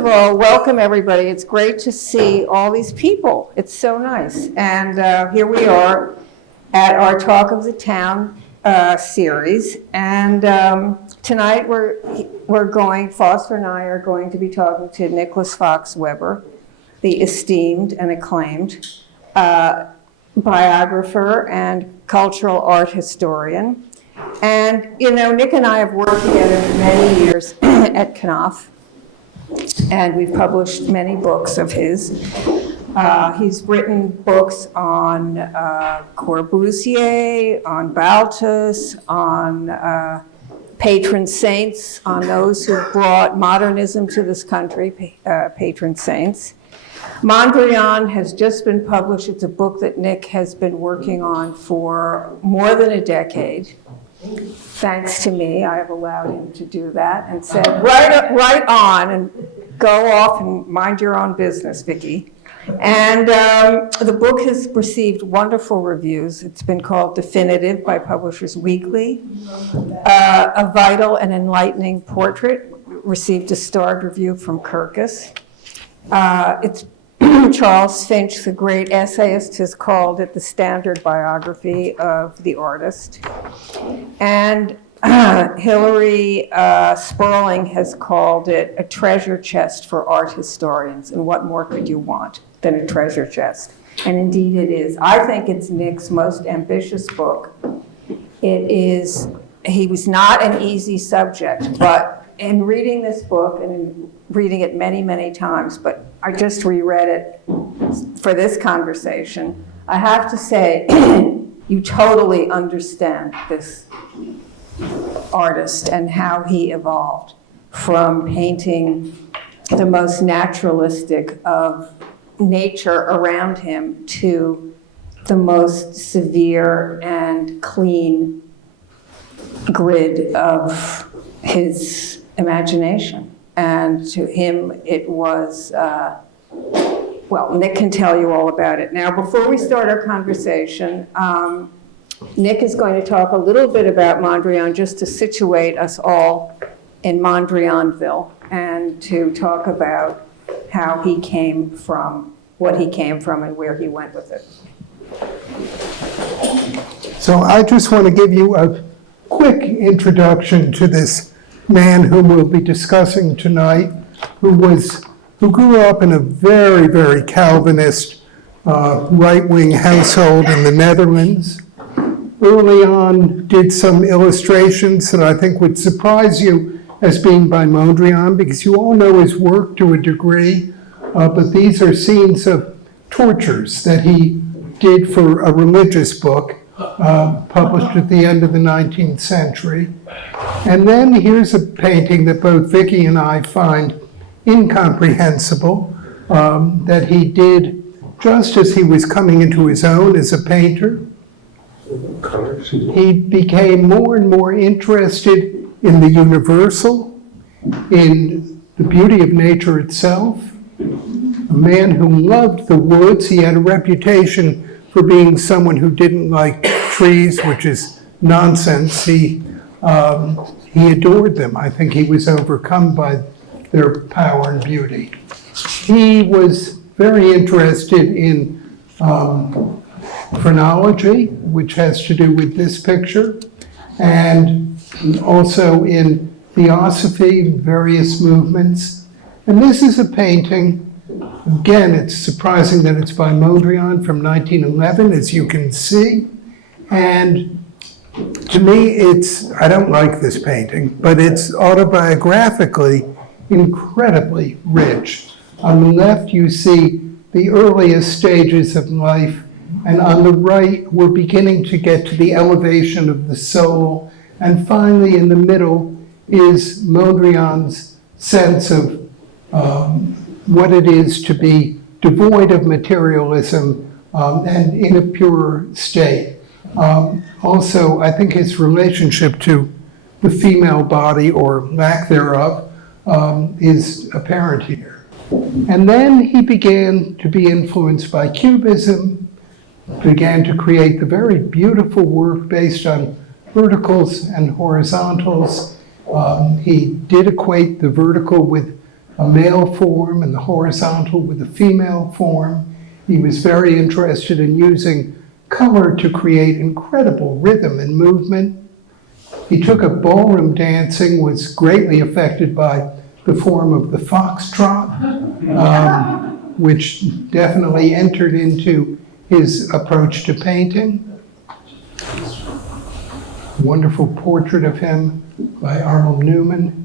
of all, welcome everybody. It's great to see all these people. It's so nice. And here we are at our Talk of the Town series. And tonight Foster and I are going to be talking to Nicolas Fox Weber, the esteemed and acclaimed biographer and cultural art historian. And, you know, Nick and I have worked together for many years at Knopf, and we've published many books of his. He's written books on Corbusier, on Balthus, on patron saints, on those who brought modernism to this country, patron saints. Mondrian has just been published. It's a book that Nick has been working on for more than a decade. Thanks to me, I have allowed him to do that and said, right on and go off and mind your own business, Vicky. And the book has received wonderful reviews. It's been called Definitive by Publishers Weekly. A vital and enlightening portrait received a starred review from Kirkus. It's Charles Finch, the great essayist, has called it the standard biography of the artist. And Hilary Spurling has called it a treasure chest for art historians. And what more could you want than a treasure chest? And indeed it is. I think it's Nick's most ambitious book. He was not an easy subject, but in reading this book and in reading it many, many times, but I just reread it for this conversation, I have to say, you totally understand this artist and how he evolved from painting the most naturalistic of nature around him to the most severe and clean grid of his imagination. And to him, it was, well, Nick can tell you all about it. Now, before we start our conversation, Nick is going to talk a little bit about Mondrian just to situate us all in Mondrianville and to talk about how he came from, what he came from and where he went with it. So I just want to give you a quick introduction to this man whom we'll be discussing tonight, who grew up in a very, very Calvinist right-wing household in the Netherlands. Early on, did some illustrations that I think would surprise you as being by Mondrian, because you all know his work to a degree, but these are scenes of tortures that he did for a religious book published at the end of the 19th century. And then here's a painting that both Vicky and I find incomprehensible, that he did just as he was coming into his own as a painter. He became more and more interested in the universal, in the beauty of nature itself. A man who loved the woods. He had a reputation for being someone who didn't like trees, which is nonsense. He adored them. I think he was overcome by their power and beauty. He was very interested in phrenology, which has to do with this picture, and also in theosophy, various movements. And this is a painting. Again, it's surprising that it's by Mondrian from 1911, as you can see. And to me, I don't like this painting, but it's autobiographically incredibly rich. On the left, you see the earliest stages of life, and on the right, we're beginning to get to the elevation of the soul. And finally, in the middle, is Mondrian's sense of what it is to be devoid of materialism and in a pure state. Also, I think his relationship to the female body, or lack thereof, is apparent here. And then he began to be influenced by Cubism, began to create the very beautiful work based on verticals and horizontals. He did equate the vertical with a male form and the horizontal with a female form. He was very interested in using color to create incredible rhythm and movement. He took up ballroom dancing, was greatly affected by the form of the foxtrot, which definitely entered into his approach to painting. Wonderful portrait of him by Arnold Newman.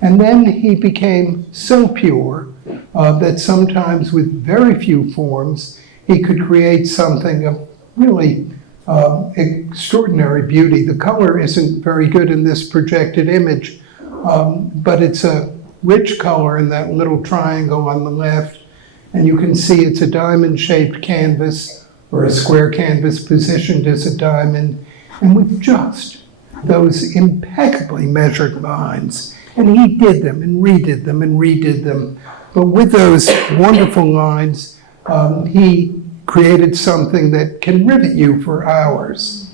And then he became so pure that sometimes with very few forms, he could create something of really extraordinary beauty. The color isn't very good in this projected image, but it's a rich color in that little triangle on the left. And you can see it's a diamond-shaped canvas or a square canvas positioned as a diamond, and with just those impeccably measured lines. And he did them and redid them and redid them. But with those wonderful lines, he created something that can rivet you for hours.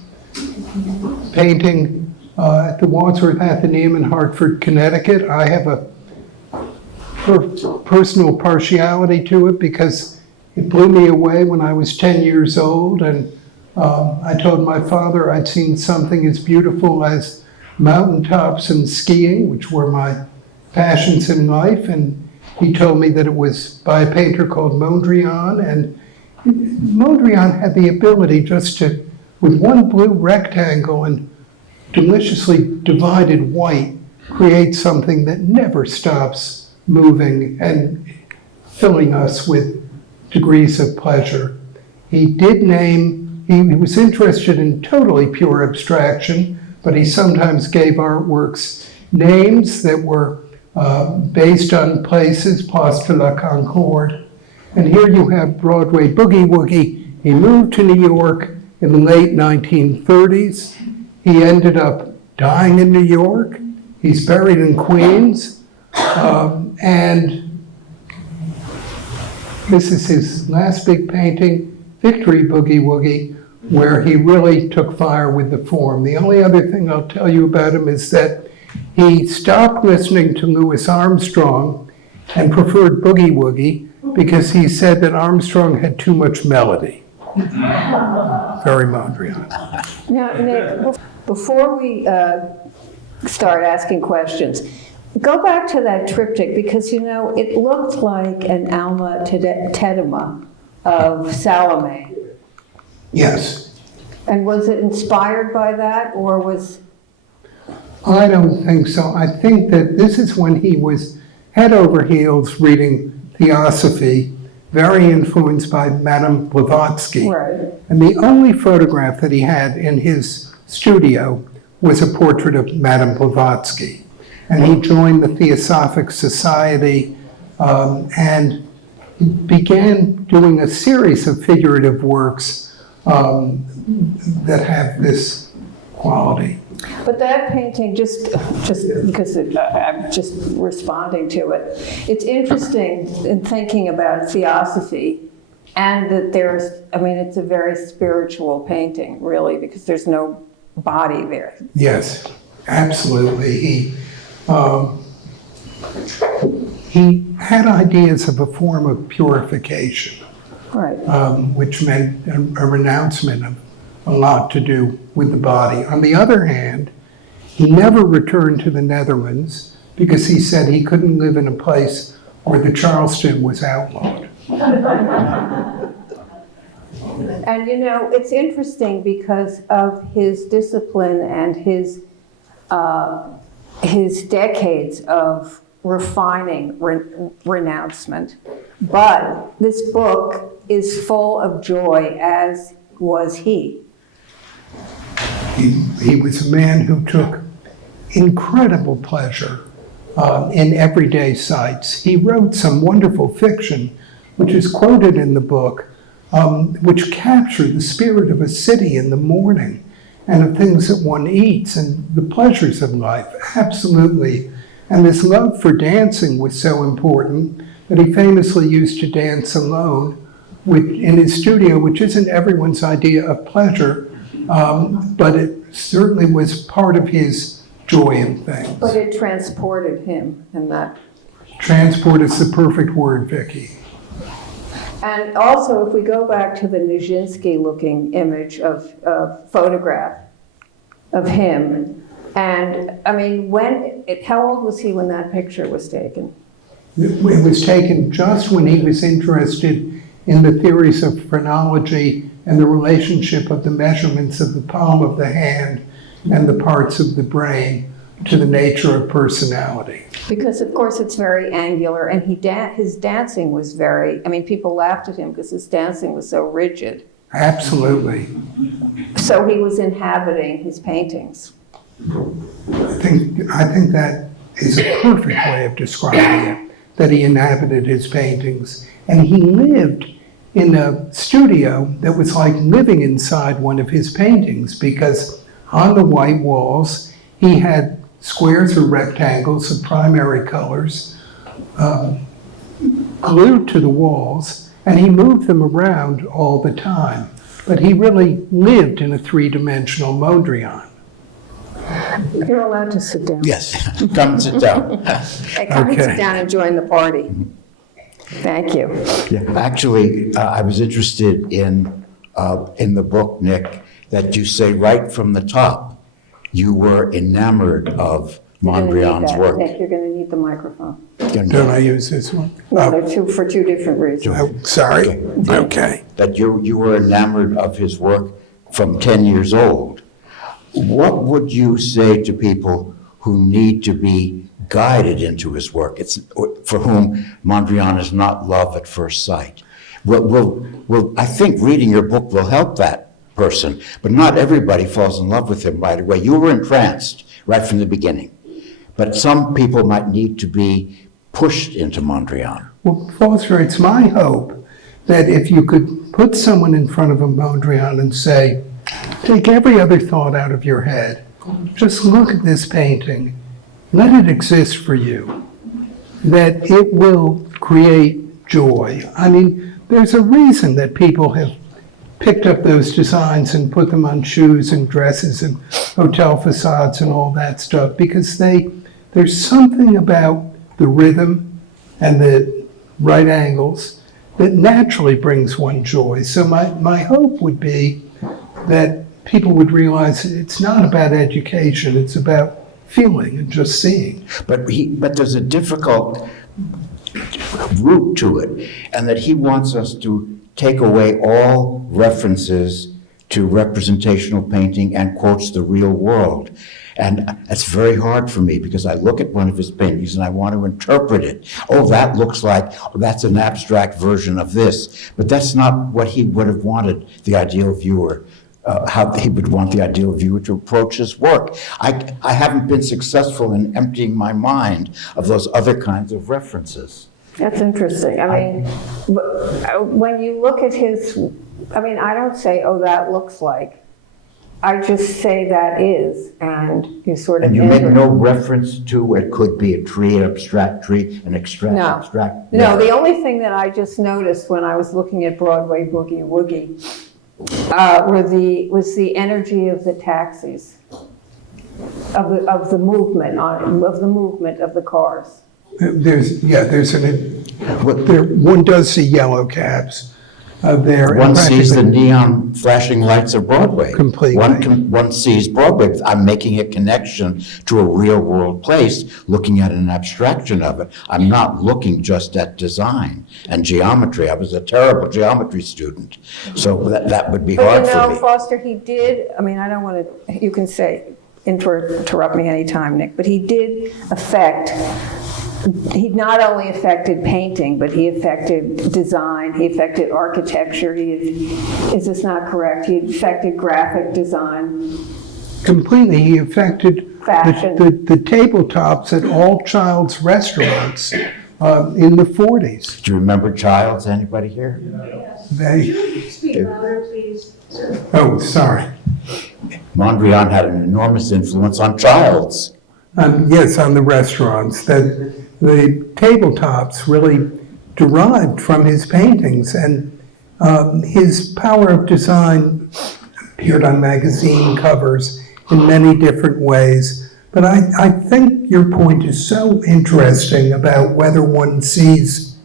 Painting at the Wadsworth Atheneum in Hartford, Connecticut, I have a personal partiality to it because it blew me away when I was 10 years old, and I told my father I'd seen something as beautiful as mountaintops and skiing, which were my passions in life, and he told me that it was by a painter called Mondrian, and Mondrian had the ability just to, with one blue rectangle and deliciously divided white, create something that never stops moving and filling us with degrees of pleasure. He was interested in totally pure abstraction, but he sometimes gave artworks names that were based on places, Place de la Concorde. And here you have Broadway Boogie Woogie. He moved to New York in the late 1930s. He ended up dying in New York. He's buried in Queens. And this is his last big painting, Victory Boogie Woogie, where he really took fire with the form. The only other thing I'll tell you about him is that he stopped listening to Louis Armstrong and preferred Boogie Woogie because he said that Armstrong had too much melody. Very Mondrian. Now, Nick, before we start asking questions, go back to that triptych because, you know, it looked like an Alma Tedema of Salome. Yes. And was it inspired by that, or was... I don't think so. I think that this is when he was head over heels reading Theosophy, very influenced by Madame Blavatsky. Right. And the only photograph that he had in his studio was a portrait of Madame Blavatsky. And he joined the Theosophic Society and began doing a series of figurative works that have this quality. But that painting, just because I'm just responding to it, it's interesting in thinking about Theosophy, and that it's a very spiritual painting, really, because there's no body there. Yes, absolutely. He had ideas of a form of purification, right? Which meant a renouncement of a lot to do with the body. On the other hand, he never returned to the Netherlands because he said he couldn't live in a place where the Charleston was outlawed. And you know, it's interesting because of his discipline and his decades of refining renouncement. But this book is full of joy, as was he. He was a man who took incredible pleasure in everyday sights. He wrote some wonderful fiction, which is quoted in the book, which captured the spirit of a city in the morning and of things that one eats and the pleasures of life, absolutely. And this love for dancing was so important that he famously used to dance alone in his studio, which isn't everyone's idea of pleasure, but it certainly was part of his joy in things. But it transported him in that. Transport is the perfect word, Vicki. And also, if we go back to the Nijinsky-looking image of photograph of him, and I mean, how old was he when that picture was taken? It was taken just when he was interested in the theories of phrenology and the relationship of the measurements of the palm of the hand and the parts of the brain to the nature of personality. Because of course it's very angular, and his dancing was people laughed at him because his dancing was so rigid. Absolutely. So he was inhabiting his paintings. I think that is a perfect way of describing it, that he inhabited his paintings. And he lived in a studio that was like living inside one of his paintings, because on the white walls he had squares or rectangles of primary colors glued to the walls, and he moved them around all the time. But he really lived in a three-dimensional Mondrian. You're allowed to sit down. Yes, come and sit down. Hey, come and sit down and join the party. Thank you. Yeah, actually, I was interested in the book, Nick, that you say right from the top, you were enamored of Mondrian's work. Nick, you're going to need the microphone. Don't I use this one? No, they're for two different reasons. Oh, sorry. Okay. That you were enamored of his work from 10 years old. What would you say to people who need to be guided into his work, for whom Mondrian is not love at first sight? I think reading your book will help that person, but not everybody falls in love with him right away. You were entranced right from the beginning, but some people might need to be pushed into Mondrian. Well, Foster, it's my hope that if you could put someone in front of a Mondrian and say, take every other thought out of your head, just look at this painting, let it exist for you, that it will create joy. I mean, there's a reason that people have picked up those designs and put them on shoes and dresses and hotel facades and all that stuff, because there's something about the rhythm and the right angles that naturally brings one joy. So my hope would be that people would realize it's not about education, it's about feeling and just seeing. But there's a difficult route to it, and that he wants us to take away all references to representational painting and quotes the real world. And that's very hard for me, because I look at one of his paintings and I want to interpret it. Oh, that looks like, that's an abstract version of this. But that's not what he would have wanted the ideal viewer, how he would want the ideal viewer to approach his work. I haven't been successful in emptying my mind of those other kinds of references. That's interesting. I mean, when you look at his, I don't say, oh, that looks like. I just say that is, and you sort of. And you make no reference to it could be a tree, an abstract tree, an abstract. No, the only thing that I just noticed when I was looking at Broadway Boogie Woogie was the energy of the taxis, of the movement of the cars. One does see yellow cabs there. One sees the neon flashing lights of Broadway. Completely. One sees Broadway. I'm making a connection to a real world place, looking at an abstraction of it. I'm not looking just at design and geometry. I was a terrible geometry student, so that would be hard for me. Foster, he did, I don't want to, you can say, interrupt me anytime, Nick, but he did he not only affected painting, but he affected design, he affected architecture, is this not correct? He affected graphic design. Completely, he affected fashion. The tabletops at all Child's restaurants in the 40s. Do you remember Child's? Anybody here? Yes. Speak louder, please, sir. Oh, sorry. Mondrian had an enormous influence on Child's. Yes, on the restaurants. The tabletops really derived from his paintings, and his power of design appeared on magazine covers in many different ways. But I think your point is so interesting about whether one sees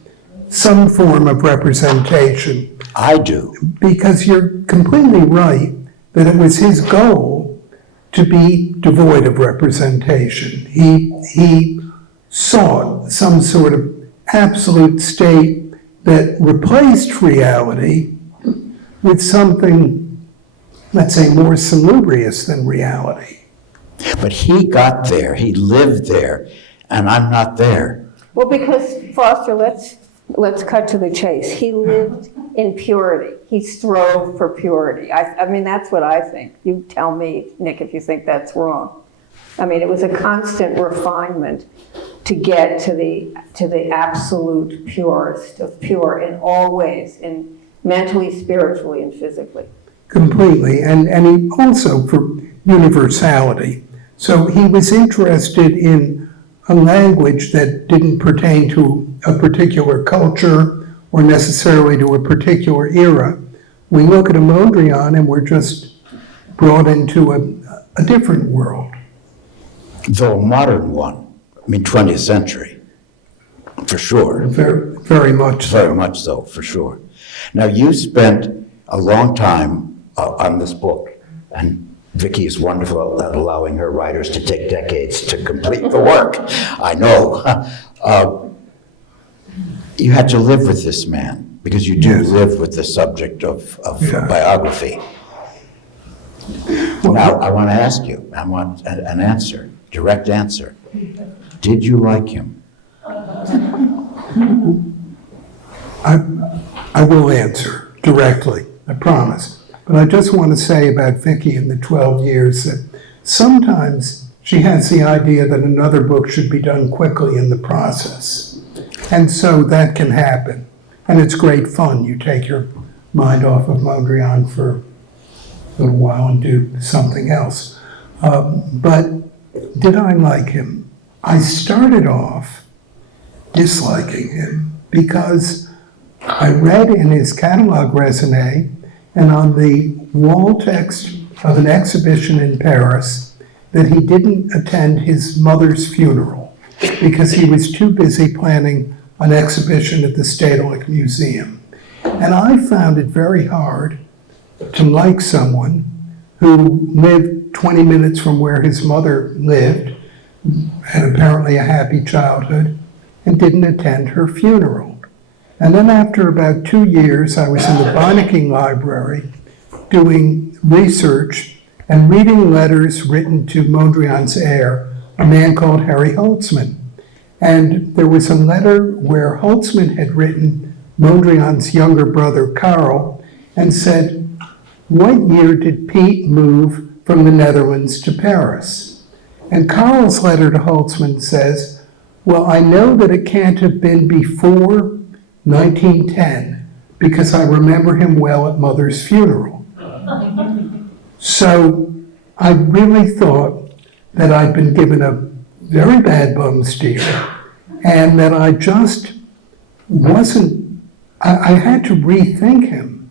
some form of representation. I do. Because you're completely right that it was his goal to be devoid of representation. He sought some sort of absolute state that replaced reality with something, let's say, more salubrious than reality. But he got there, he lived there, and I'm not there. Well, because, Foster, let's cut to the chase. He lived in purity. He strove for purity. I mean, that's what I think. You tell me, Nick, if you think that's wrong. I mean, it was a constant refinement to get to the absolute purest of pure in all ways, in mentally, spiritually, and physically. Completely, and he also for universality. So he was interested in a language that didn't pertain to a particular culture or necessarily to a particular era. We look at a Mondrian and we're just brought into a different world. Though a modern one, I mean 20th century, for sure. Very, very much so. Very much so, for sure. Now you spent a long time on this book, and Vicky is wonderful at allowing her writers to take decades to complete the work. I know. You had to live with this man, because you do Yes. live with the subject of Yeah. biography. Now, I want to ask you, I want an answer, direct answer. Did you like him? I will answer directly, I promise. But I just want to say about Vicky in the 12 years that sometimes she has the idea that another book should be done quickly in the process. And so that can happen. And it's great fun. You take your mind off of Mondrian for a little while and do something else. But did I like him? I started off disliking him because I read in his catalog raisonné and on the wall text of an exhibition in Paris that he didn't attend his mother's funeral because he was too busy planning an exhibition at the Stedelijk Museum. And I found it very hard to like someone who lived 20 minutes from where his mother lived, had apparently a happy childhood, and didn't attend her funeral. And then after about 2 years, I was in the Beinecke Library doing research and reading letters written to Mondrian's heir, a man called Harry Holtzman. And there was a letter where Holtzman had written Mondrian's younger brother, Karl, and said, "What year did Piet move from the Netherlands to Paris?" And Karl's letter to Holtzman says, "Well, I know that it can't have been before 1910 because I remember him well at Mother's funeral." So I really thought that I'd been given a very bad bum steer and that I just wasn't, I had to rethink him.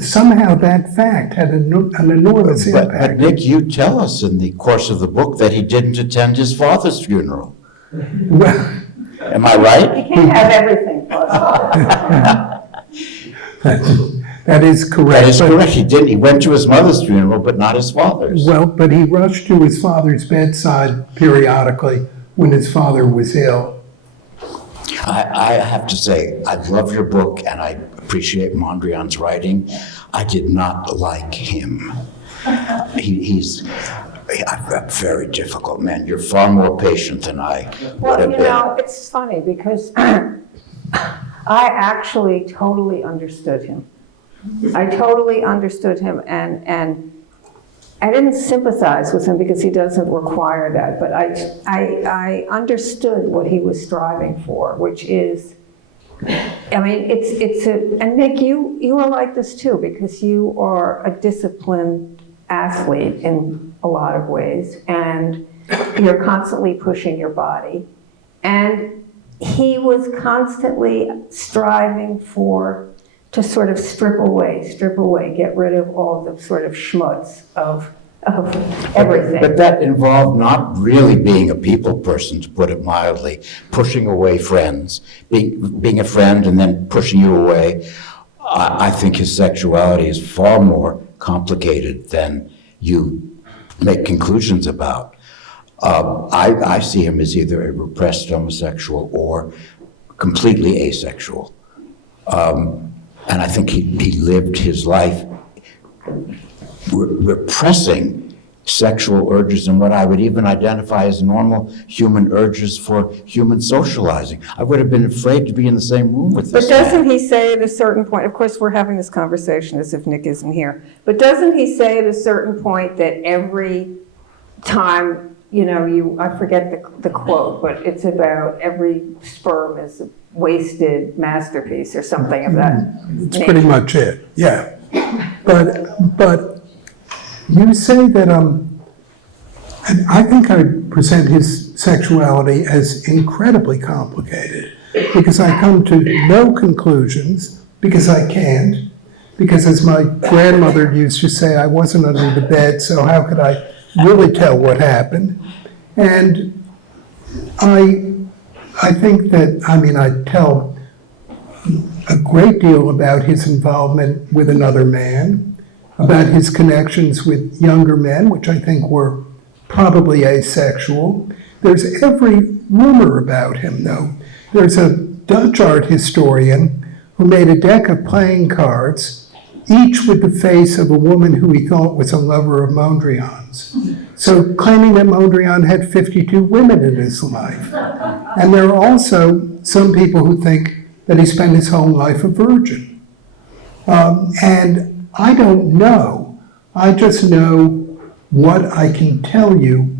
Somehow that fact had an enormous But impact. Nick, you tell us in the course of the book that he didn't attend his father's funeral. Well, Am I right? You can't have everything, Foster. that is correct. That is correct. He didn't. He went to his mother's funeral, but not his father's. Well, but he rushed to his father's bedside periodically when his father was ill. I have to say, I love your book and I appreciate Mondrian's writing. I did not like him. He's a very difficult man. You're far more patient than I would Well, have you been. know, it's funny because I actually totally understood him. I totally understood him, and I didn't sympathize with him because he doesn't require that, but I understood what he was striving for, which is, I mean, and Nick, you are like this too, because you are a disciplined athlete in a lot of ways, and you're constantly pushing your body, and he was constantly striving to sort of strip away, get rid of all the sort of schmutz of of everything. But that involved not really being a people person, to put it mildly, pushing away friends, being a friend and then pushing you away. I think his sexuality is far more complicated than you make conclusions about. I see him as either a repressed homosexual or completely asexual. And I think he lived his life repressing sexual urges and what I would even identify as normal human urges for human socializing. I would have been afraid to be in the same room with this But doesn't man. he say at a certain point, of course, we're having this conversation as if Nick isn't here, but doesn't he say at a certain point that every time, I forget the quote, but it's about every sperm is a wasted masterpiece or something of that It's nature. pretty much it, yeah. But you say that, and I think I present his sexuality as incredibly complicated because I come to no conclusions, because I can't, because as my grandmother used to say, I wasn't under the bed, so how could I really tell what happened? And I think that, I tell a great deal about his involvement with another man, about his connections with younger men, which I think were probably asexual. There's every rumor about him, though. There's a Dutch art historian who made a deck of playing cards, each with the face of a woman who he thought was a lover of Mondrian's. So claiming that Mondrian had 52 women in his life. And there are also some people who think that he spent his whole life a virgin. And I don't know. I just know what I can tell you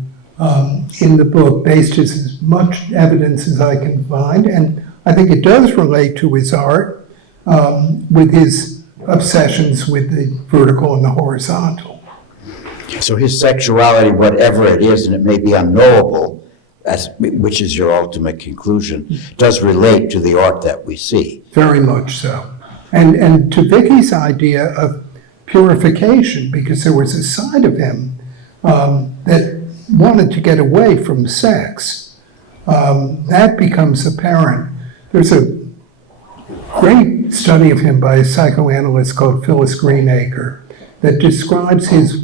in the book, based on as much evidence as I can find. And I think it does relate to his art, with his obsessions with the vertical and the horizontal. So his sexuality, whatever it is, and it may be unknowable, which is your ultimate conclusion, does relate to the art that we see. Very much so. And to Vicky's idea of purification, because there was a side of him that wanted to get away from sex. That becomes apparent. There's a great study of him by a psychoanalyst called Phyllis Greenacre that describes his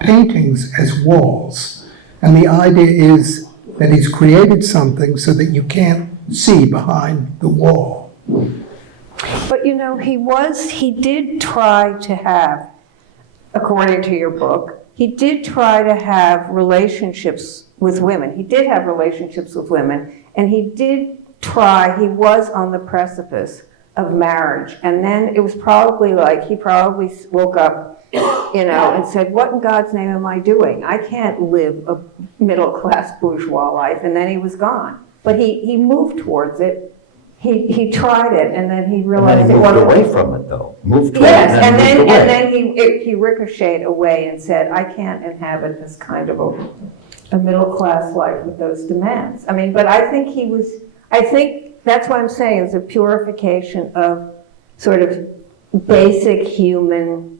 paintings as walls. And the idea is that he's created something so that you can't see behind the wall. But he did try to have, according to your book, he did try to have relationships with women. He did have relationships with women, and he was on the precipice of marriage. And then it was probably he probably woke up, and said, what in God's name am I doing? I can't live a middle-class bourgeois life. And then he was gone. But he moved towards it. He tried it, and then he realized And then he moved away from it, though. Moved toward Yes, it and then moved away. he ricocheted away and said, I can't inhabit this kind of a middle-class life with those demands. But I think that's what I'm saying, is a purification of sort of basic human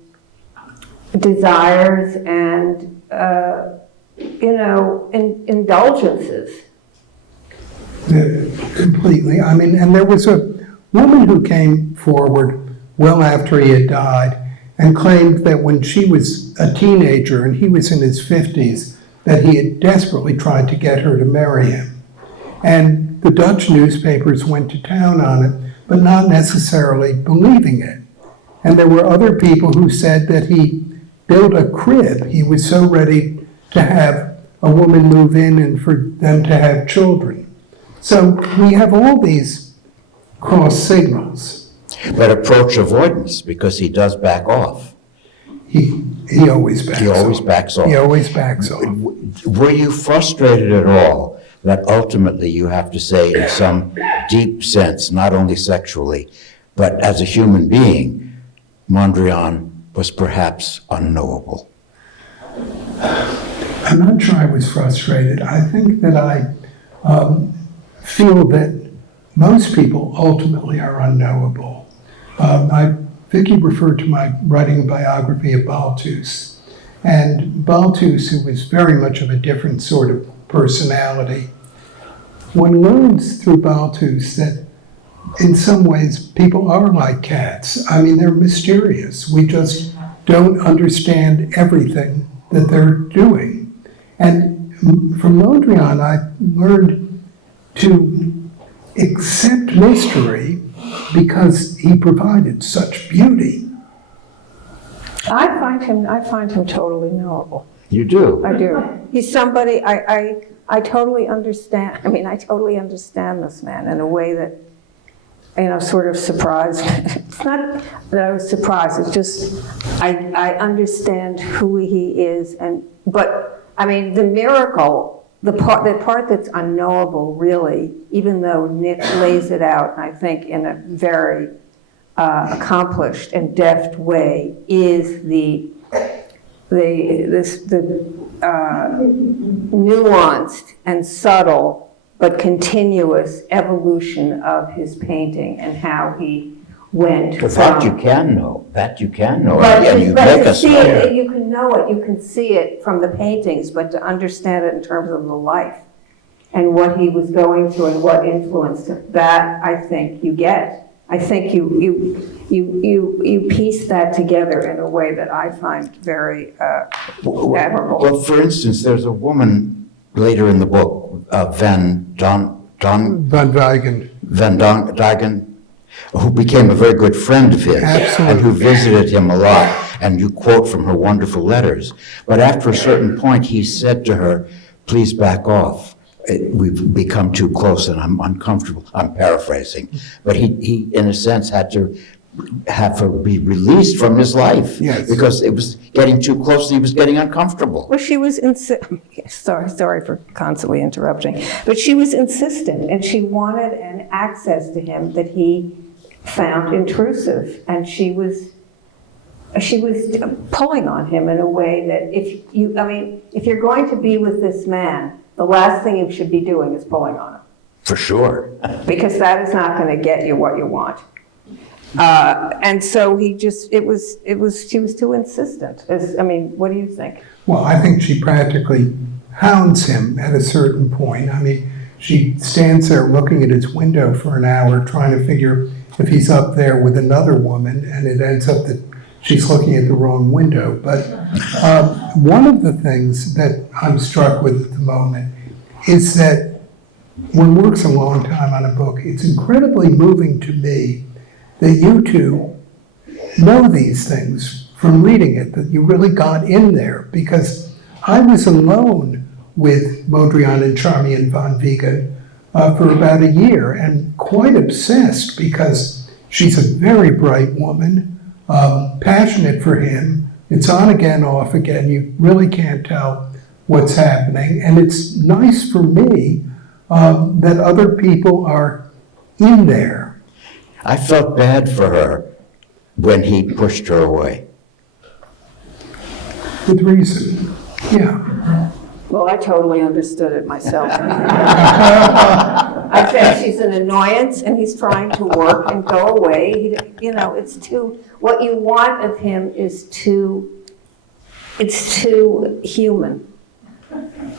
desires and, indulgences. Completely. And there was a woman who came forward well after he had died and claimed that when she was a teenager and he was in his 50s, that he had desperately tried to get her to marry him. And the Dutch newspapers went to town on it, but not necessarily believing it. And there were other people who said that he built a crib. He was so ready to have a woman move in and for them to have children. So we have all these cross signals. But approach avoidance, because he does back off. He always backs off. He always backs off. He always backs off. Were you frustrated at all that ultimately you have to say, in some deep sense, not only sexually, but as a human being, Mondrian was perhaps unknowable? I'm not sure I was frustrated. I think that I feel that most people ultimately are unknowable. Vicky referred to my writing a biography of Balthus, and Balthus, who was very much of a different sort of personality. One learns through Balthus that in some ways people are like cats. I mean, they're mysterious. We just don't understand everything that they're doing. And from Mondrian, I learned to accept mystery because he provided such beauty. I find him totally knowable. You do? I do. He's somebody I totally understand. I mean, I totally understand this man in a way that, sort of surprised. It's not that I was surprised. It's just I understand who he is, but I mean the miracle, the part that's unknowable, really, even though Nick lays it out, I think, in a very accomplished and deft way, is the nuanced and subtle but continuous evolution of his painting and how he went But from... that you can know, But and you make to us see know. it, you can know it, you can see it from the paintings, but to understand it in terms of the life and what he was going through and what influenced him, that I think you get. I think you piece that together in a way that I find very admirable. Well, for instance, there's a woman later in the book, Van Dygen, who became a very good friend of his. Absolutely. And who visited him a lot. And you quote from her wonderful letters. But after a certain point, he said to her, "Please back off. We've become too close and I'm uncomfortable." I'm paraphrasing. But he in a sense, had to have her be released from his life. Yes. Because it was getting too close and he was getting uncomfortable. Well, she was sorry for constantly interrupting, but she was insistent, and she wanted an access to him that he found intrusive, and she was pulling on him in a way that if you're going to be with this man, the last thing you should be doing is pulling on him. For sure. Because that is not going to get you what you want. And so she was too insistent. What do you think? Well, I think she practically hounds him at a certain point. I mean, she stands there looking at his window for an hour, trying to figure if he's up there with another woman, and it ends up that she's looking at the wrong window. But one of the things that I'm struck with at the moment is that one works a long time on a book. It's incredibly moving to me that you two know these things from reading it, that you really got in there, because I was alone with Mondrian and Charmian von Wiegen for about a year, and quite obsessed, because she's a very bright woman, passionate for him. It's on again, off again. You really can't tell what's happening, and it's nice for me that other people are in there. I felt bad for her when he pushed her away. With reason, yeah. Well, I totally understood it myself. I said she's an annoyance, and he's trying to work and go away. It's too. What you want of him is it's too human.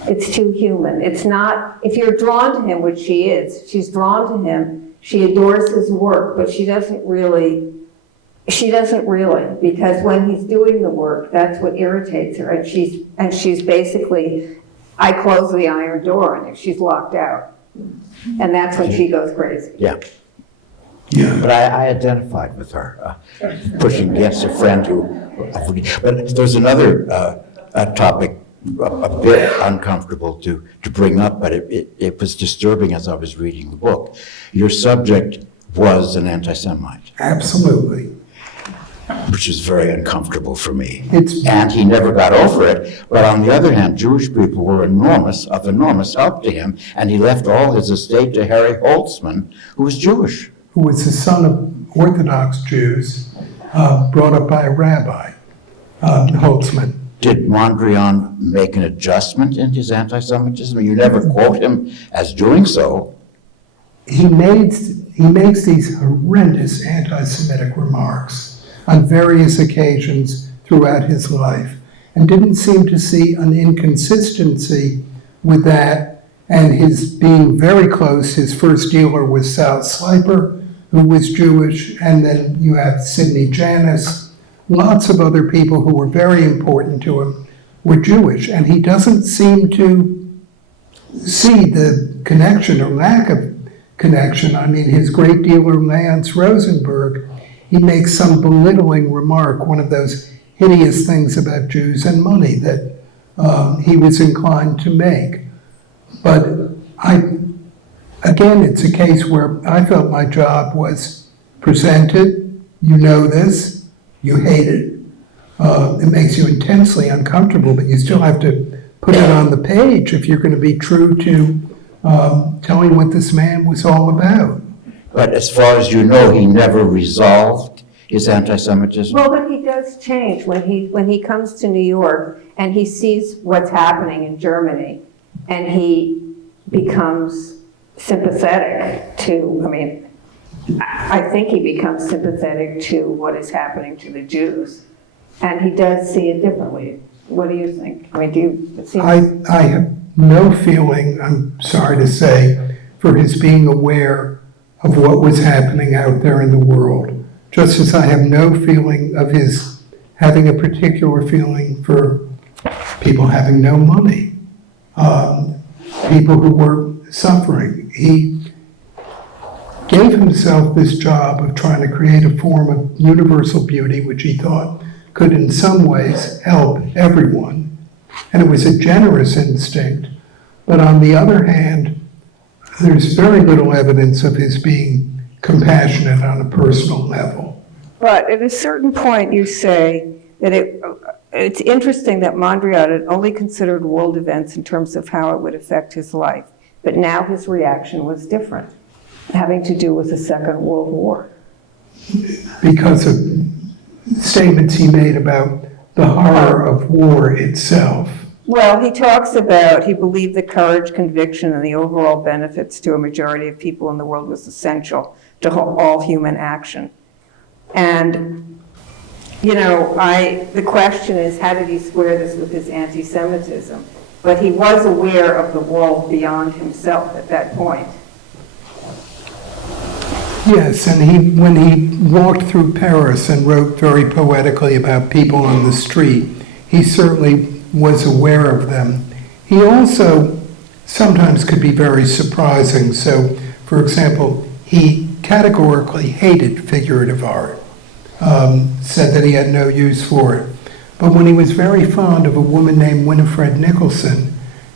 It's too human. It's not. If you're drawn to him, which she is, she's drawn to him. She adores his work, but she doesn't really, because when he's doing the work, that's what irritates her. And she's basically, I close the iron door on her. She's locked out. And that's when she goes crazy. Yeah. Yeah. But I identified with her, pushing against a friend who. But there's another topic, a bit uncomfortable to bring up, but it was disturbing as I was reading the book. Your subject was an anti-Semite. Absolutely. Which is very uncomfortable for me. It's- And he never got over it. But on the other hand, Jewish people were of enormous help to him, and he left all his estate to Harry Holtzman, who was Jewish. Who was the son of Orthodox Jews, brought up by a rabbi, Holtzman. Did Mondrian make an adjustment in his anti-Semitism? You never quote him as doing so. He makes these horrendous anti-Semitic remarks on various occasions throughout his life. and didn't seem to see an inconsistency with that and his being very close. His first dealer was Sal Sliper, who was Jewish, and then you have Sidney Janis. Lots of other people who were very important to him were Jewish, and he doesn't seem to see the connection or lack of connection. I mean, his great dealer, Lance Rosenberg, he makes some belittling remark, one of those hideous things about Jews and money that he was inclined to make. But again, it's a case where I felt my job was presented. You know this, you hate it. It makes you intensely uncomfortable, but you still have to put it on the page if you're going to be true to telling what this man was all about. But as far as you know, he never resolved his anti-Semitism? Well, but he does change when he comes to New York and he sees what's happening in Germany, and he becomes sympathetic to, I think he becomes sympathetic to what is happening to the Jews, and he does see it differently. What do you think? I have no feeling, I'm sorry to say, for his being aware of what was happening out there in the world. Just as I have no feeling of his having a particular feeling for people having no money, people who were suffering. He gave himself this job of trying to create a form of universal beauty, which he thought could in some ways help everyone. And it was a generous instinct. But on the other hand, there's very little evidence of his being compassionate on a personal level. But at a certain point, you say that it's interesting that Mondrian had only considered world events in terms of how it would affect his life. But now his reaction was different, having to do with the Second World War. Because of statements he made about the horror of war itself. Well, he talks about, he believed that courage, conviction, and the overall benefits to a majority of people in the world was essential to all human action. And, the question is, how did he square this with his anti-Semitism? But he was aware of the world beyond himself at that point. Yes, and when he walked through Paris and wrote very poetically about people on the street, he certainly was aware of them. He also sometimes could be very surprising. So, for example, he categorically hated figurative art, said that he had no use for it. But when he was very fond of a woman named Winifred Nicholson,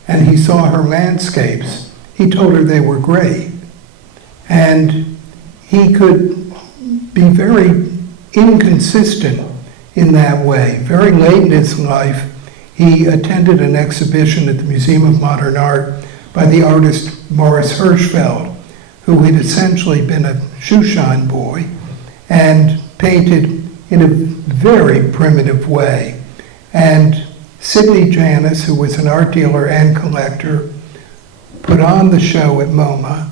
and he saw her landscapes, he told her they were great. And he could be very inconsistent in that way. Very late in his life, he attended an exhibition at the Museum of Modern Art by the artist Morris Hirschfeld, who had essentially been a shoeshine boy and painted in a very primitive way. And Sidney Janis, who was an art dealer and collector, put on the show at MoMA,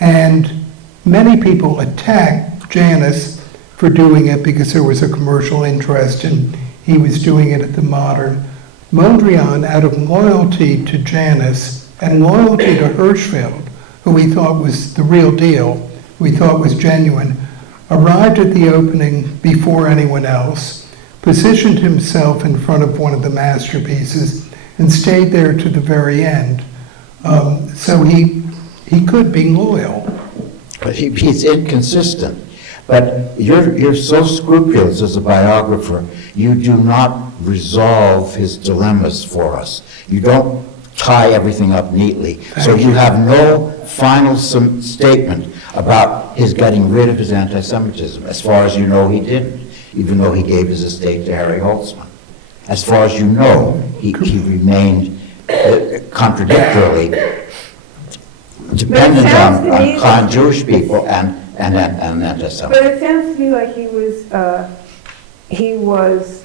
and many people attacked Janis for doing it because there was a commercial interest and he was doing it at the Modern. Mondrian, out of loyalty to Janis and loyalty to Hirschfeld, who he thought was the real deal, who he thought was genuine, arrived at the opening before anyone else, positioned himself in front of one of the masterpieces, and stayed there to the very end. So he could be loyal. But he's inconsistent. But you're so scrupulous as a biographer, you do not resolve his dilemmas for us. You don't tie everything up neatly. So you have no final statement about his getting rid of his anti-Semitism. As far as you know, he didn't, even though he gave his estate to Harry Holtzman. As far as you know, he remained contradictorily dependent on kind Jewish people and anti-Semitism. But it sounds to me like he was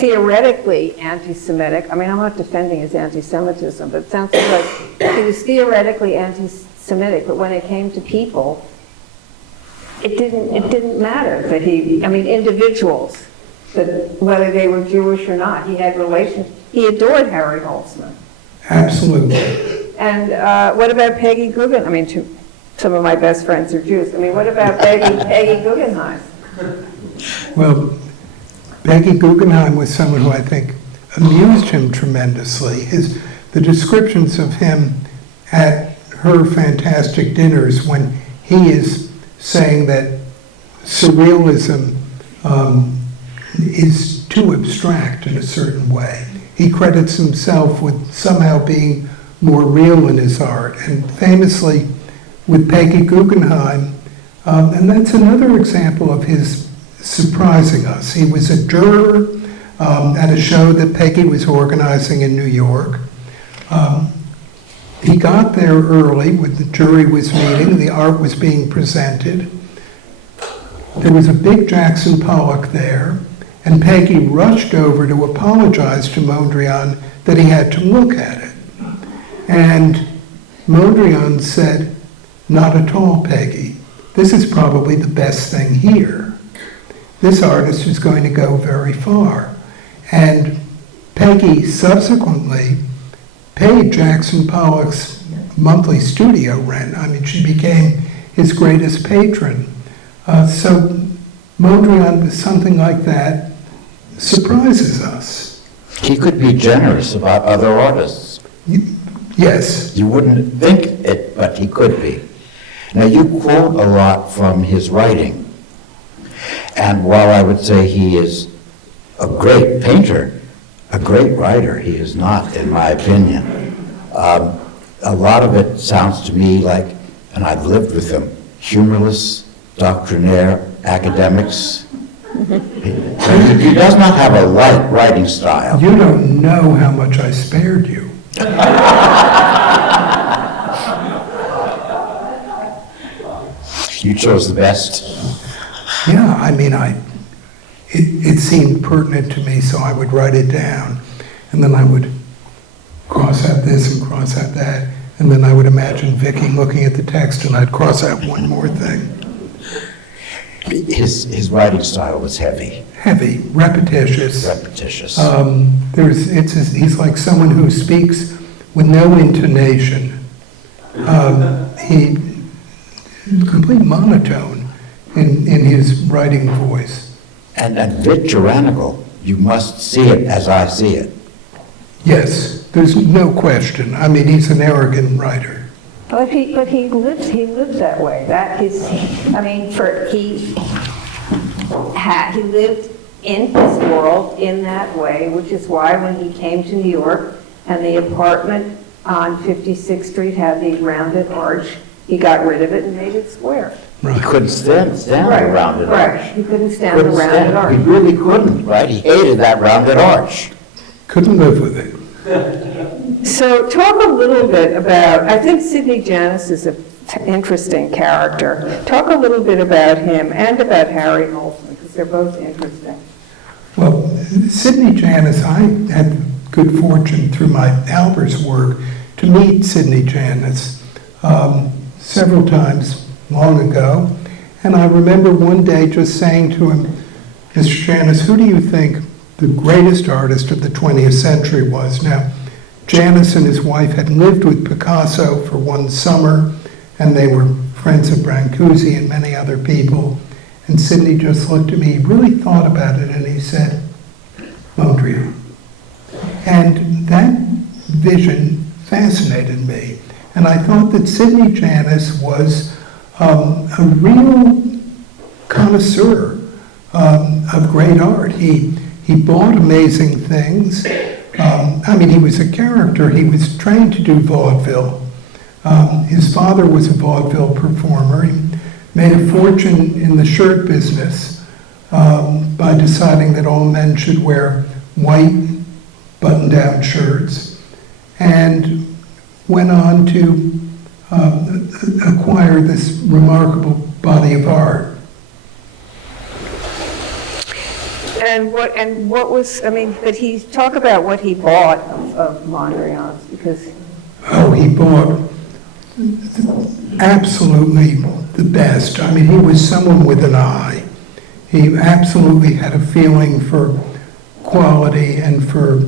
theoretically anti-Semitic. I'm not defending his anti-Semitism, but it sounds like he was theoretically anti-Semitic, but when it came to people, it didn't matter that individuals. that whether they were Jewish or not. He had relations. He adored Harry Holtzman. Absolutely. And what about Peggy Guggenheim? I mean, some of my best friends are Jews. I mean, what about Peggy Guggenheim? Well, Peggy Guggenheim was someone who I think amused him tremendously. The descriptions of him at her fantastic dinners when he is saying that surrealism is too abstract in a certain way. He credits himself with somehow being more real in his art, and famously with Peggy Guggenheim, and that's another example of his surprising us. He was a juror at a show that Peggy was organizing in New York. He got there early when the jury was meeting, the art was being presented. There was a big Jackson Pollock there, and Peggy rushed over to apologize to Mondrian that he had to look at it. And Mondrian said, "Not at all, Peggy. This is probably the best thing here. This artist is going to go very far." And Peggy subsequently paid Jackson Pollock's monthly studio rent. I mean, she became his greatest patron. So Mondrian, with something like that, surprises us. He could be generous about other artists. Yes. You wouldn't think it, but he could be. Now, you quote a lot from his writing. And while I would say he is a great painter, a great writer, he is not, in my opinion. A lot of it sounds to me like, and I've lived with him, humorless, doctrinaire academics. He does not have a light writing style. You don't know how much I spared you. You chose the best. Yeah, I mean, it seemed pertinent to me, so I would write it down. And then I would cross out this and cross out that. And then I would imagine Vicky looking at the text, and I'd cross out one more thing. His writing style was heavy. Heavy, repetitious. Repetitious. He's like someone who speaks with no intonation. He complete monotone in his writing voice. And very tyrannical. You must see it as I see it. Yes, there's no question. I mean, he's an arrogant writer. But he lives that way. He lived in his world in that way, which is why when he came to New York and the apartment on 56th Street had the rounded arch, he got rid of it and made it square. Right. He couldn't stand the rounded arch. Right, he couldn't stand the rounded arch. He really couldn't, right? He hated that rounded arch. Couldn't live with it. So talk a little bit about, I think Sidney Janis is an interesting character. Talk a little bit about him and about Harry Holtzman, because they're both interesting. Well, Sidney Janis, I had good fortune through my Albers work to meet Sidney Janis several times long ago. And I remember one day just saying to him, "Mr. Janis, who do you think the greatest artist of the 20th century was?" Now, Janis and his wife had lived with Picasso for one summer, and they were friends of Brancusi and many other people. And Sidney just looked at me, he really thought about it, and he said, "Mondrian." And that vision fascinated me. And I thought that Sidney Janis was a real connoisseur of great art. He bought amazing things. I mean, he was a character. He was trained to do vaudeville. His father was a vaudeville performer. He made a fortune in the shirt business by deciding that all men should wear white button-down shirts, and went on to acquire this remarkable body of art. And what was, I mean, but he talk about what he bought of Mondrian's, because... Oh, he bought absolutely the best. I mean, he was someone with an eye. He absolutely had a feeling for quality and for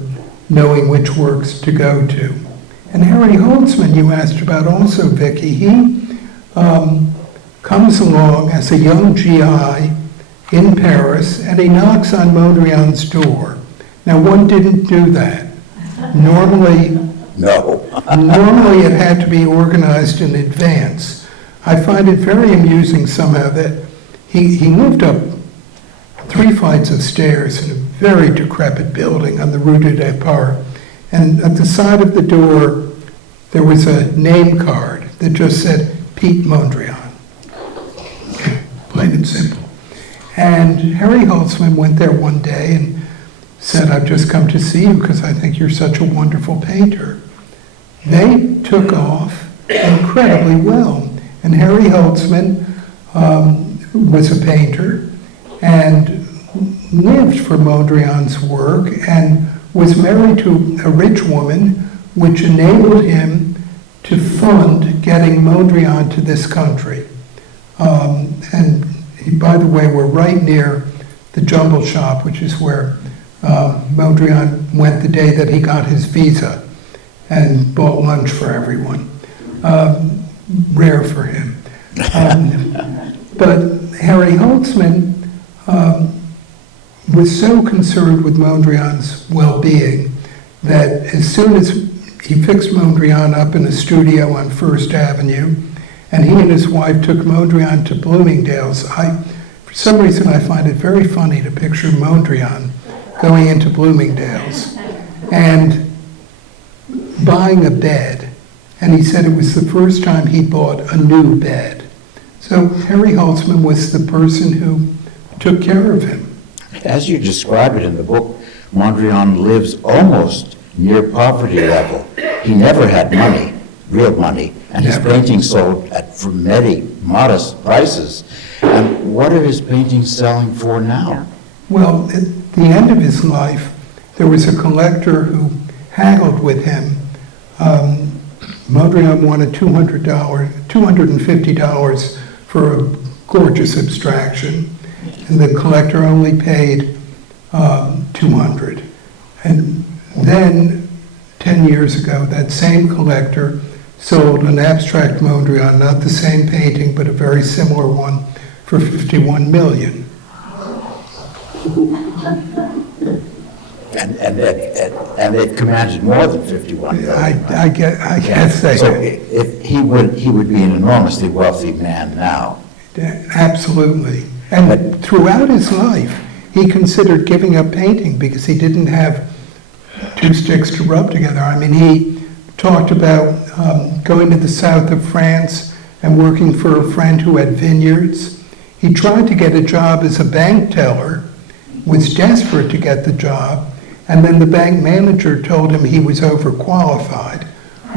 knowing which works to go to. And Harry Holtzman, you asked about also, Vicky, he comes along as a young GI in Paris, and he knocks on Mondrian's door. Now, one didn't do that. Normally, it had to be organized in advance. I find it very amusing somehow that he lived up 3 flights of stairs in a very decrepit building on the Rue du Départ. And at the side of the door, there was a name card that just said, Piet Mondrian. Plain and simple. And Harry Holtzman went there one day and said, I've just come to see you because I think you're such a wonderful painter. They took off incredibly well. And Harry Holtzman was a painter and lived for Mondrian's work and was married to a rich woman, which enabled him to fund getting Mondrian to this country. And he, by the way, we're right near the Jumble Shop, which is where Mondrian went the day that he got his visa and bought lunch for everyone. Rare for him. But Harry Holtzman was so concerned with Mondrian's well-being that as soon as he fixed Mondrian up in a studio on First Avenue, and he and his wife took Mondrian to Bloomingdale's. For some reason, I find it very funny to picture Mondrian going into Bloomingdale's and buying a bed. And he said it was the first time he bought a new bed. So Harry Holtzman was the person who took care of him. As you describe it in the book, Mondrian lives almost near poverty level. He never had money, real money, and his paintings sold at modest prices. And what are his paintings selling for now? Well, at the end of his life, there was a collector who haggled with him. Mondrian wanted $250 for a gorgeous abstraction, and the collector only paid $200. And then, 10 years ago, that same collector sold an abstract Mondrian, not the same painting, but a very similar one, for $51 million. And it commanded more than 51 million. I guess they... So he would be an enormously wealthy man now. Absolutely. And throughout his life, he considered giving up painting because he didn't have 2 sticks to rub together. I mean, he talked about going to the south of France and working for a friend who had vineyards. He tried to get a job as a bank teller, was desperate to get the job, and then the bank manager told him he was overqualified,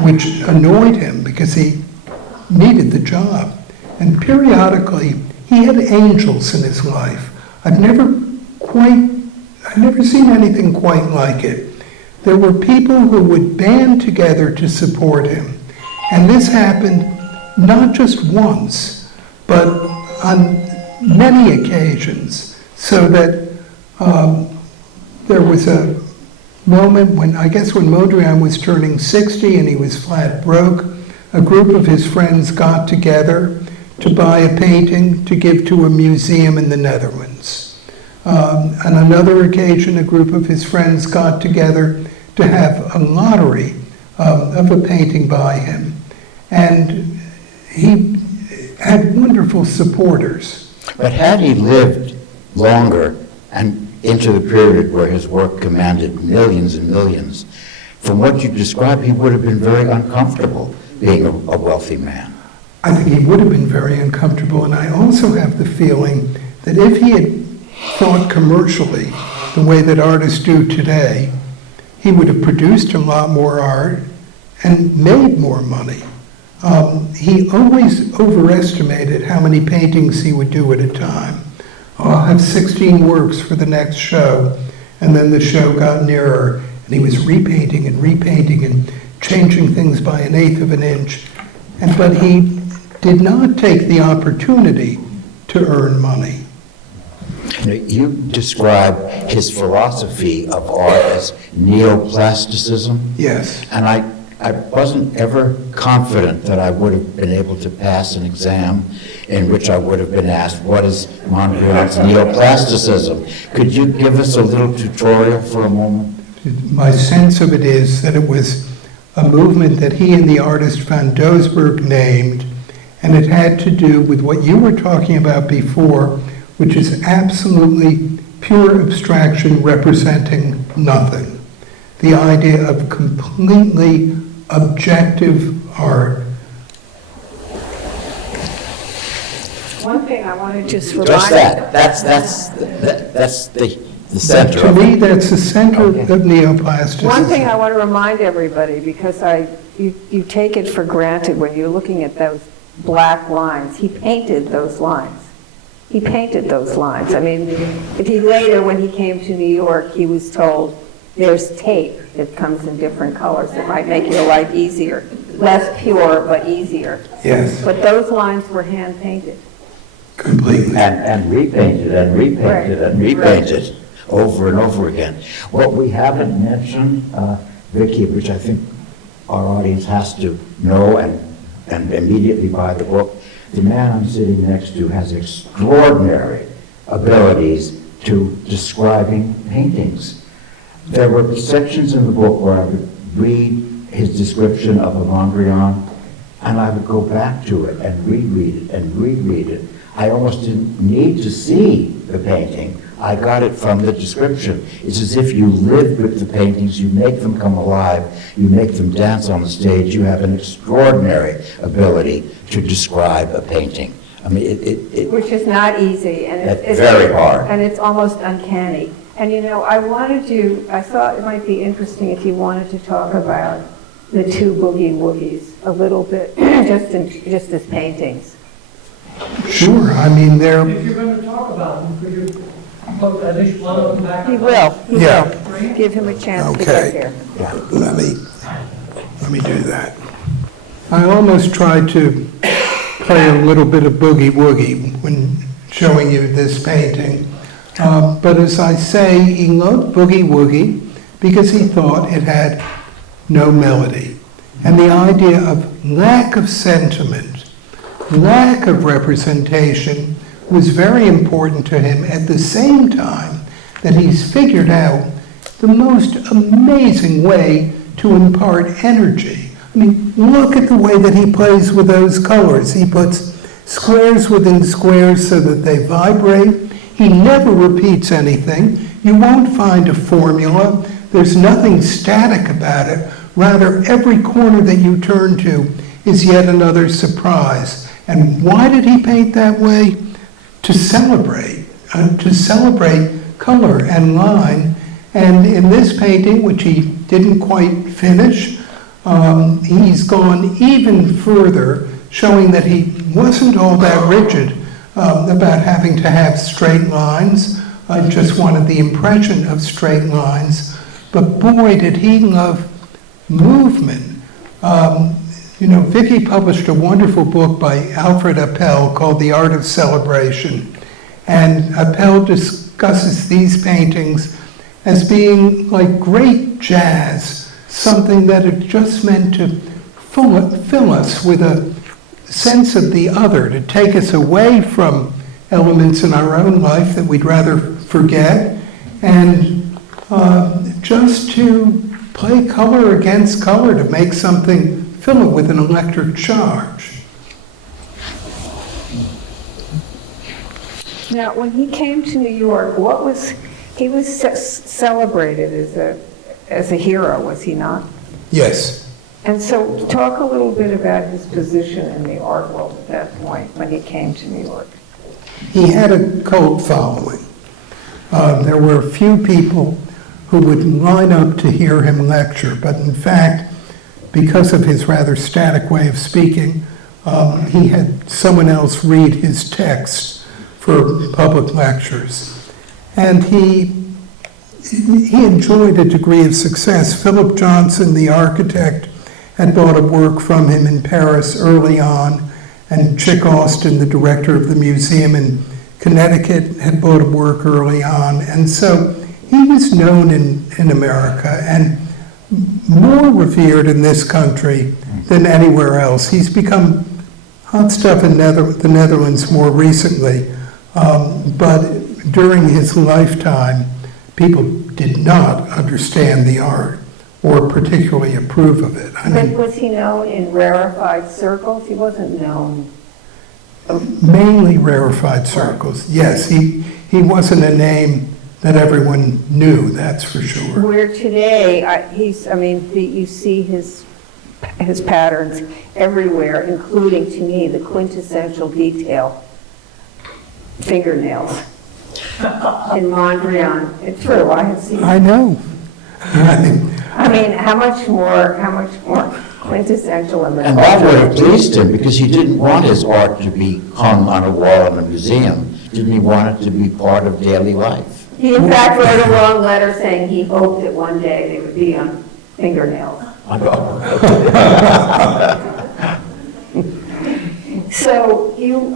which annoyed him because he needed the job. And periodically, he had angels in his life. I've never seen anything quite like it. There were people who would band together to support him. And this happened not just once, but on many occasions, so that there was a moment when Mondrian was turning 60 and he was flat broke, a group of his friends got together to buy a painting to give to a museum in the Netherlands. On another occasion, a group of his friends got together to have a lottery of a painting by him. And he had wonderful supporters. But had he lived longer and into the period where his work commanded millions and millions, from what you described, he would have been very uncomfortable being a wealthy man. I think he would have been very uncomfortable, and I also have the feeling that if he had thought commercially the way that artists do today, he would have produced a lot more art and made more money. He always overestimated how many paintings he would do at a time. I'll have 16 works for the next show, and then the show got nearer, and he was repainting and changing things by 1/8 of an inch. But he did not take the opportunity to earn money. You describe his philosophy of art as neoplasticism. Yes. And I wasn't ever confident that I would have been able to pass an exam in which I would have been asked, what is Mondrian's neoplasticism? Could you give us a little tutorial for a moment? My sense of it is that it was a movement that he and the artist Van Doesburg named, and it had to do with what you were talking about before, which is absolutely pure abstraction representing nothing. The idea of completely objective art. One thing I want to just remind... Just that. That's the center To of me, it. that's the center of neoplasticity. One thing I want to remind everybody, because you take it for granted when you're looking at those black lines, he painted those lines. He painted those lines. I mean, if he later, when he came to New York, he was told, there's tape that comes in different colors that might make your life easier. Less pure, but easier. Yes, But those lines were hand-painted. completely. And repainted and repainted and repainted over and over again. What we haven't mentioned, Vicki, which I think our audience has to know and immediately buy the book, the man I'm sitting next to has extraordinary abilities to describing paintings. There were sections in the book where I would read his description of a Mondrian, and I would go back to it and reread it and reread it. I almost didn't need to see the painting. I got it from the description. It's as if you live with the paintings, you make them come alive, you make them dance on the stage. You have an extraordinary ability to describe a painting. I mean, Which is not easy. And It's very hard. And it's almost uncanny. And you know, I thought it might be interesting if you wanted to talk about the two boogie woogies a little bit, just as paintings. Sure, I mean, they're, If you're going to talk about them, could you put at least one of them back? He will. Yeah. Give him a chance to Okay. get here. let me do that. I almost tried to play a little bit of boogie woogie when showing you this painting. But as I say, he loved boogie woogie because he thought it had no melody. And the idea of lack of sentiment, lack of representation was very important to him at the same time that he's figured out the most amazing way to impart energy. I mean, look at the way that he plays with those colors. He puts squares within squares so that they vibrate. He never repeats anything. You won't find a formula. There's nothing static about it. Rather, every corner that you turn to is yet another surprise. And why did he paint that way? To celebrate color and line. And in this painting, which he didn't quite finish, he's gone even further, showing that he wasn't all that rigid about having to have straight lines. I just wanted the impression of straight lines. But boy, did he love movement. Vicki published a wonderful book by Alfred Appel called The Art of Celebration. And Appel discusses these paintings as being like great jazz, something that it just meant to fill us with a sense of the other, to take us away from elements in our own life that we'd rather forget, and just to play color against color, to make something, fill it with an electric charge. Now, when he came to New York, he was celebrated as a hero, was he not? Yes. And so talk a little bit about his position in the art world at that point when he came to New York. He had a cult following. There were a few people who would line up to hear him lecture, but in fact, because of his rather static way of speaking, he had someone else read his texts for public lectures. And he enjoyed a degree of success. Philip Johnson, the architect, had bought a work from him in Paris early on, and Chick Austin, the director of the museum in Connecticut had bought work early on, and so he was known in America and more revered in this country than anywhere else. He's become hot stuff in the Netherlands more recently, but during his lifetime, people did not understand the art or particularly approve of it. I But mean, was he known in rarefied circles? He wasn't known. mainly rarefied circles. Yes, he wasn't a name that everyone knew, that's for sure. Where today, you see his patterns everywhere, including, to me, the quintessential detail, fingernails. In Mondrian, it's true, I have seen. I know. I mean, how much more quintessential in the And that would have pleased him, because he didn't want his art to be hung on a wall in a museum. Didn't he want it to be part of daily life? He in fact wrote a long letter saying he hoped that one day they would be on fingernails. So you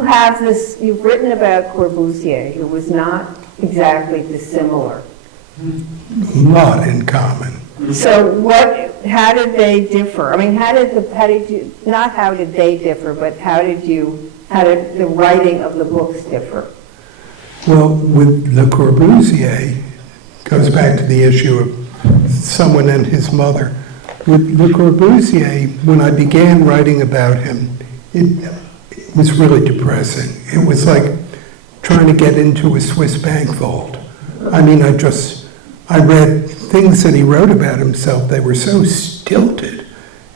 have this, you've written about Corbusier, who was not exactly dissimilar. Not in common. So how did they differ? I mean, how did they differ, but how did the writing of the books differ? Well, with Le Corbusier, goes back to the issue of someone and his mother. With Le Corbusier, when I began writing about him, it was really depressing. It was like trying to get into a Swiss bank vault. I mean, I read things that he wrote about himself. They were so stilted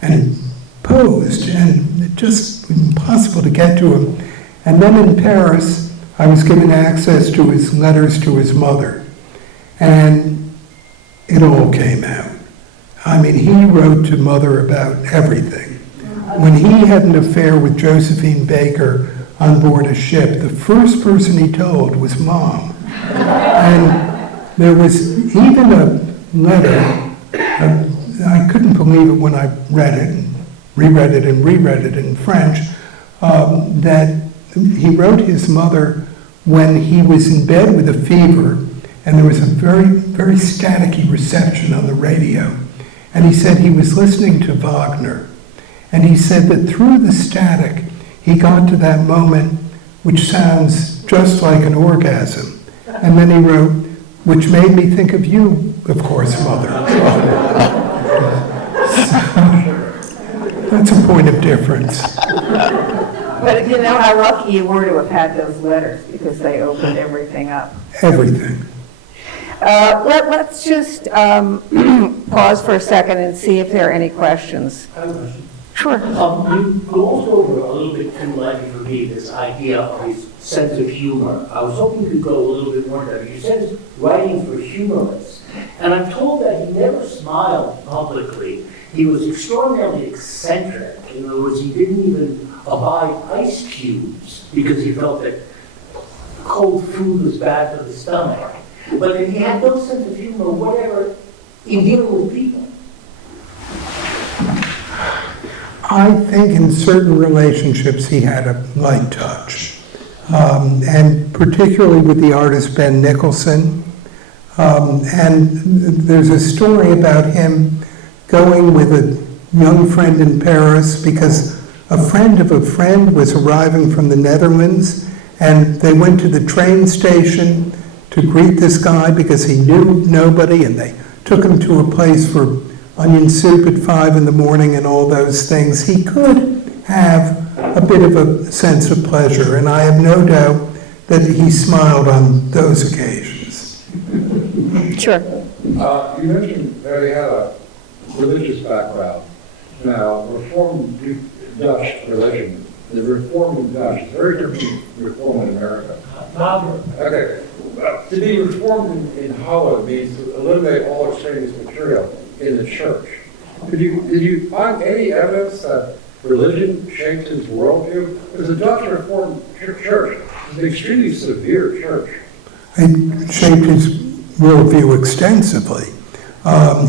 and posed and just impossible to get to him. And then in Paris, I was given access to his letters to his mother. And it all came out. I mean, he wrote to Mother about everything. When he had an affair with Josephine Baker on board a ship, the first person he told was Mom. And there was even a letter, I couldn't believe it when I read it, and reread it in French, that he wrote his mother when he was in bed with a fever, and there was a very, very staticky reception on the radio. And he said he was listening to Wagner. And he said that through the static, he got to that moment which sounds just like an orgasm. And then he wrote, which made me think of you, of course, Mother. So, that's a point of difference. But you know how lucky you were to have had those letters, because they opened everything up. Everything. Let's just pause for a second and see if there are any questions. I have a question. Sure. You glossed over a little bit too lightly for me this idea of his sense of humor. I was hoping you could go a little bit more into that. You said his writings were humorless. And I'm told that he never smiled publicly. He was extraordinarily eccentric. In other words, he didn't even abide ice cubes because he felt that cold food was bad for the stomach. But he had no sense of humor whatever in dealing with people. I think in certain relationships he had a light touch, and particularly with the artist Ben Nicholson. And there's a story about him going with a young friend in Paris because a friend of a friend was arriving from the Netherlands, and they went to the train station to greet this guy because he knew nobody, and they took him to a place for onion soup at 5 in the morning and all those things. He could have a bit of a sense of pleasure, and I have no doubt that he smiled on those occasions. Sure. You mentioned that he had a religious background. Now, Reformed Dutch religion, the Reformed Dutch is very different from Reformed in America. Okay. To be Reformed in Holland means to eliminate all extraneous material in the church. Did you find any evidence that religion shaped his worldview? Because the Dutch Reformed Church is an extremely severe church. It shaped his worldview extensively.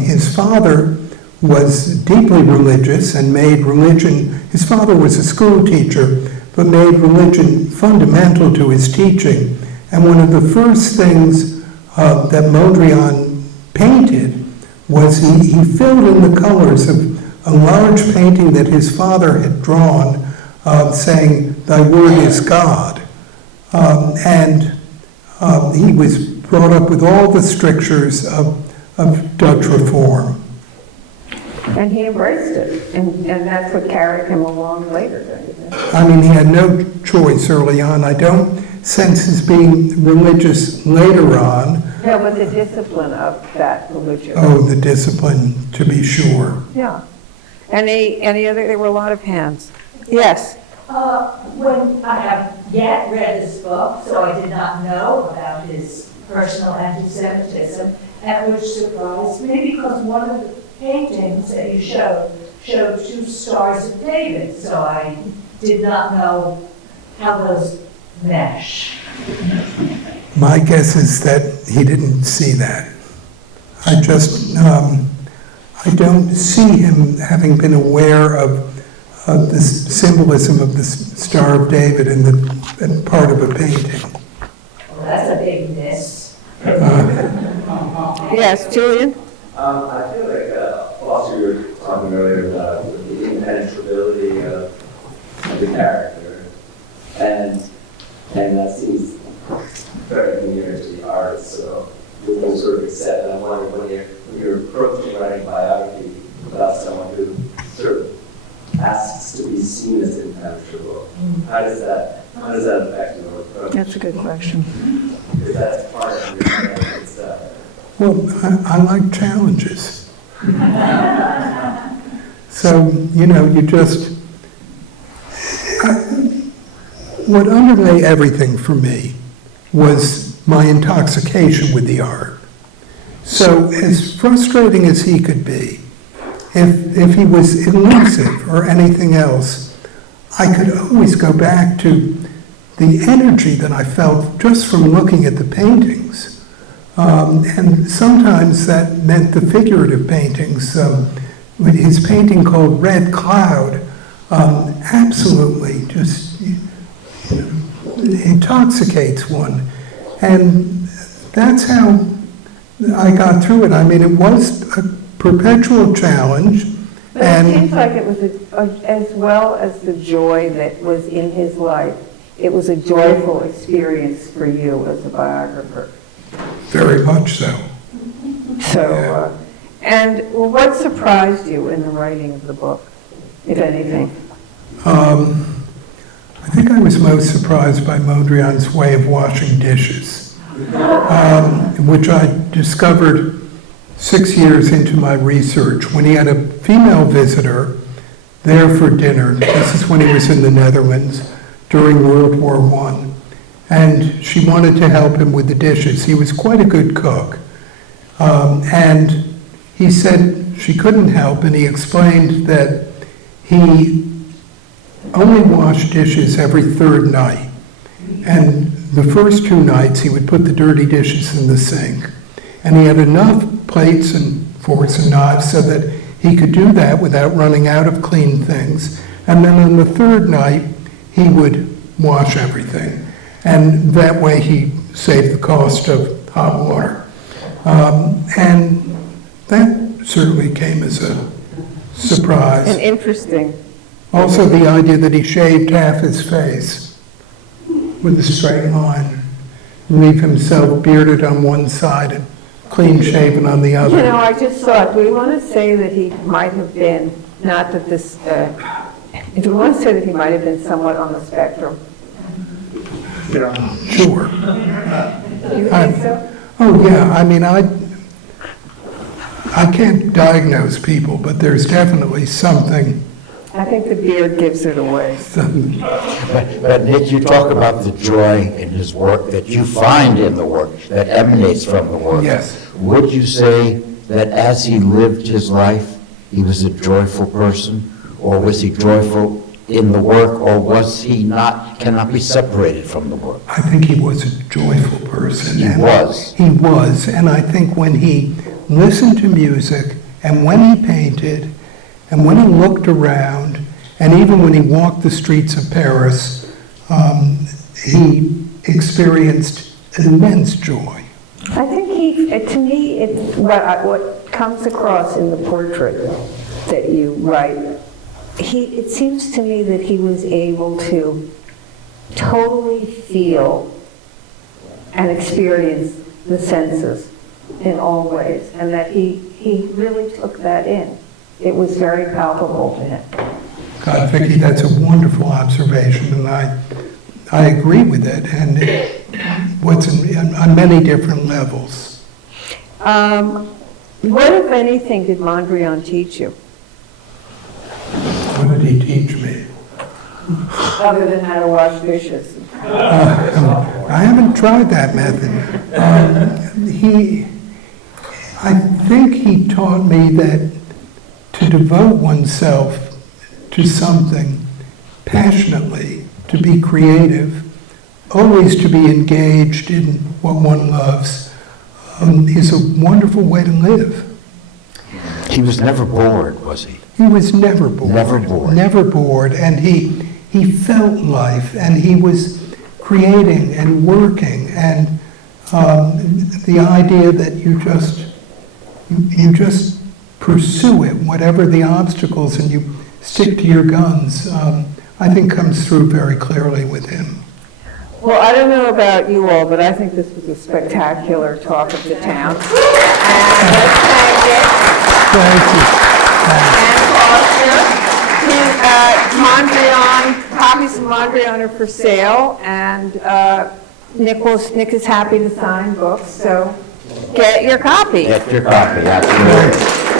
His father was deeply religious and made religion, his father was a school teacher, but made religion fundamental to his teaching. And one of the first things that Mondrian painted was he filled in the colors of a large painting that his father had drawn, saying, "Thy word is God." He was brought up with all the strictures of Dutch reform. And he embraced it, and that's what carried him along later, don't you think? I mean, he had no choice early on. I don't sense his being religious later on. No, but the discipline of that religion. Oh, the discipline, to be sure. Yeah. Any other, there were a lot of hands. Yes. When I have yet read this book, so I did not know about his personal anti-Semitism, and which surprised me because one of the paintings that you showed 2 stars of David, so I did not know how those mesh. My guess is that he didn't see that. I just, I don't see him having been aware of the symbolism of the Star of David in part of a painting. Well, that's a big miss. Yes, Julian? I feel like Foster, you were talking earlier about the impenetrability of the character, and that seems very near to the artist, so we can sort of accept. And I'm wondering when you're approaching writing biography about someone who sort of asks to be seen as impenetrable, how does that affect your approach? That's a good question. Because that's part of your character stuff. Well, I like challenges. So, you just... what underlay everything for me was my intoxication with the art. So, as frustrating as he could be, if he was elusive or anything else, I could always go back to the energy that I felt just from looking at the paintings. And sometimes that meant the figurative paintings. With his painting called Red Cloud, absolutely just intoxicates one. And that's how I got through it. I mean, it was a perpetual challenge. But it seems like it was, as well as the joy that was in his life, it was a joyful experience for you as a biographer. Very much so. So, what surprised you in the writing of the book, if anything? I think I was most surprised by Mondrian's way of washing dishes, which I discovered 6 years into my research when he had a female visitor there for dinner. This is when he was in the Netherlands during World War I. And she wanted to help him with the dishes. He was quite a good cook. And he said she couldn't help, and he explained that he only washed dishes every 3rd night. And the first 2 nights, he would put the dirty dishes in the sink. And he had enough plates and forks and knives so that he could do that without running out of clean things. And then on the 3rd night, he would wash everything. And that way he saved the cost of hot water. And that certainly came as a surprise. And interesting. Also the idea that he shaved half his face with a straight line, leave himself bearded on one side and clean shaven on the other. I just thought, do we want to say that he might have been, not that this, do we want to say that he might have been somewhat on the spectrum? Sure. Do you think so? Oh, yeah, I mean, I can't diagnose people, but there's definitely something. I think the beard gives it away. But Nick, you talk about the joy in his work that you find in the work, that emanates from the work. Yes. Would you say that as he lived his life, he was a joyful person? Or was he joyful in the work, or was he cannot be separated from the work? I think he was a joyful person. He was. He was, and I think when he listened to music, and when he painted, and when he looked around, and even when he walked the streets of Paris, he experienced immense joy. I think to me, what comes across in the portrait that you write, it seems to me that he was able to totally feel and experience the senses in all ways, and that he really took that in. It was very palpable to him. God, Vicki, that's a wonderful observation, and I agree with it, and it was on many different levels. What, if anything, did Mondrian teach you? What did he teach me? Other than how to wash dishes. I haven't tried that method. I think he taught me that to devote oneself to something passionately, to be creative, always to be engaged in what one loves, is a wonderful way to live. He was never bored, was he? He was never bored. Never bored. Never bored, and he felt life, and he was creating and working, and the idea that you just pursue it, whatever the obstacles, and you stick to your guns, I think comes through very clearly with him. Well, I don't know about you all, but I think this was a spectacular talk of the town. And let's thank you. Thank you. And Mondrian, copies of Mondrian are for sale, and Nick is happy to sign books, so get your copy. Get your copy, absolutely.